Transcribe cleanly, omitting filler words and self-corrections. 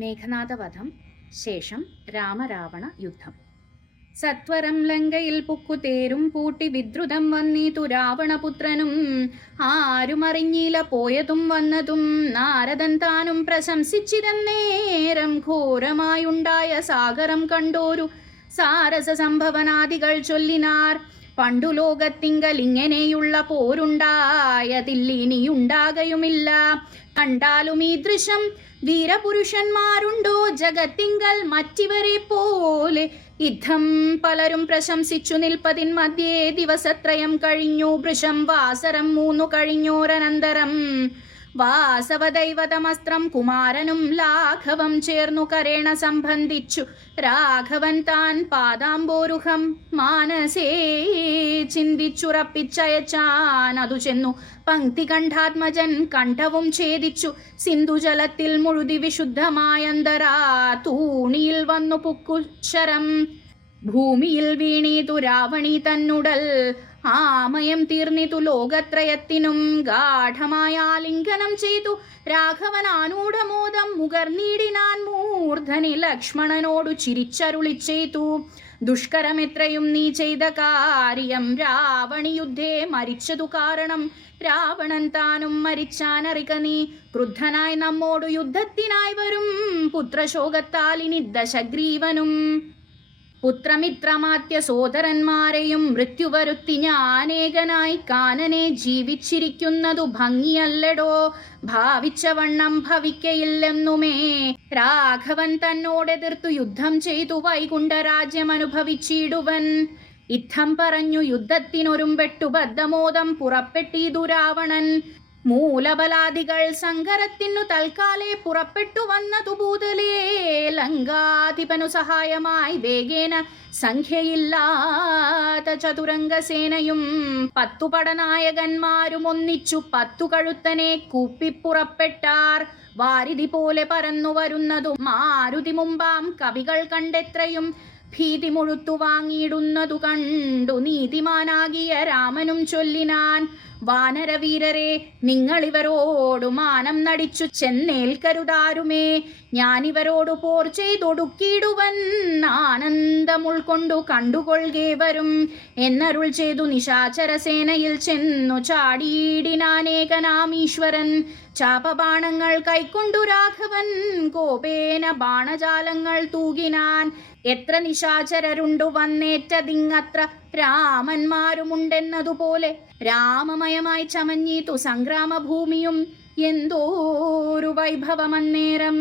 മേഘനാഥവധം ശേഷം രാമരാവണ യുദ്ധം. സത്വരം ലങ്കയിൽ പുക്കുതേരും പൂട്ടി വിദ്രുതം വന്നീതു രാവണപുത്രനും. ആരുമറിഞ്ഞില്ല പോയതും വന്നതും, നാരദൻ താനും പ്രശംസിച്ചിതന്നേരം. ഘോരമായുണ്ടായ സാഗരം കണ്ടോരു സാരസ സംഭവനാദികൾ ചൊല്ലിനാർ. പണ്ടു ലോകത്തിങ്കൽ ഇങ്ങനെയുള്ള പോരുണ്ടായതില്ലിനിയുണ്ടാകയുമില്ല. കണ്ടാലും ഈ ദൃശം വീരപുരുഷന്മാരുണ്ടോ ജഗത്തിങ്കൽ മറ്റിവരെ പോലെ. യുദ്ധം പലരും പ്രശംസിച്ചു നിൽപ്പതിൻ മധ്യേ ദിവസത്രയം കഴിഞ്ഞു. വൃഷം വാസരം 3 കഴിഞ്ഞോരനന്തരം വാസവദൈവതമസ്ത്രം കുമാരനും ലാഘവം ചേർന്നു കരേണ സംബന്ധിച്ചു. രാഘവൻ താൻ പാദാംബോരുഹം മാനസേ ചിന്തിച്ചുറപ്പിച്ചയച്ചാൻ. അതു ചെന്നു പങ്ക്തി കണ്ഠാത്മജൻ കണ്ഠവും ഛേദിച്ചു. സിന്ധുജലത്തിൽ മുഴുതി വിശുദ്ധമായന്തരാ തൂണിയിൽ വന്നു പുക്കുശരം. ഭൂമിയിൽ വീണീതു രാവണി തന്നുടൽ. ആമയം തീർന്നിതു ലോകത്രയത്തിനും. ഗാഠമായ ആലിംഗനം ചെയ്തു രാഘവൻ ആനൂഢമോദം മുകർന്നീടിനാൻ മൂർധനി. ലക്ഷ്മണനോടു ചിരിച്ചരുളി ചെയ്തു, ദുഷ്കരമെത്രയും നീ ചെയ്ത കാര്യം. രാവണി യുദ്ധേ മരിച്ചതു കാരണം. രാവണൻ താനും മരിച്ചാനറിക നീ. ക്രുദ്ധനായി നമ്മോടു യുദ്ധത്തിനായി വരും പുത്രശോകത്താലിനി ദശഗ്രീവനും. പുത്രമിത്രമാത്യ സോദരന്മാരെയും മൃത്യുവരുത്തി ഞാനേകനായി കാനനെ ജീവിച്ചിരിക്കുന്നതു ഭംഗിയല്ലടോ. ഭാവിച്ച വണ്ണം ഭവിക്കയില്ലെന്നുമേ. രാഘവൻ തന്നോടെതിർത്തു യുദ്ധം ചെയ്തു വൈകുണ്ഠരാജ്യം അനുഭവിച്ചിടുവൻ. ഇത്തം പറഞ്ഞു യുദ്ധത്തിനൊരുമ്പെട്ടു ബദ്ധമോദം പുറപ്പെട്ടിതു രാവണൻ. മൂലബലാദികൾ സങ്കരത്തിനു തൽക്കാലേ പുറപ്പെട്ടു വന്നതു ഭൂതലേ. ലങ്കാധിപനു സഹായമായി വേഗേന സംഖ്യയില്ലാത്ത ചതുരംഗസേനയും 10 പടനായകന്മാരും ഒന്നിച്ചു 10 കഴുത്തനെ കൂപ്പിപ്പുറപ്പെട്ടാർ. വാരിധി പോലെ പറന്നു വരുന്നതു മാരുതി മുമ്പാം കവികൾ കണ്ടെത്രയും. ഭീതി മുഴുത്തു വാങ്ങിയിടുന്നതു കണ്ടു നീതിമാനാകിയ രാമനും ചൊല്ലിനാൻ, വാനരവീരരെ നിങ്ങളിവരോടു മാനം നടിച്ചു ചെന്നേൽക്കരുതാരുമേ. ഞാനിവരോടു പോർ ചെയ്തൊടുക്കിയിടുവൻ. ആനന്ദം ഉൾക്കൊണ്ടു കണ്ടുകൊള്ളുകേവരും എന്നരുൾ ചെയ്തു നിശാചരസേനയിൽ ചെന്നു ചാടിയിടിനാനേകനാമീശ്വരൻ. ചാപബാണങ്ങൾ കൈക്കൊണ്ടു രാഘവൻ കോപേന ബാണജാലങ്ങൾ തൂകിനാൻ. എത്ര നിശാചരരുണ്ടു വന്നേറ്റതിങ്ങത്ര രാമന്മാരുമുണ്ടെന്നതുപോലെ. രാമമയമായി ചമഞ്ഞീതു സംഗ്രാമഭൂമിയും എന്തോരു വൈഭവമന്നേരം.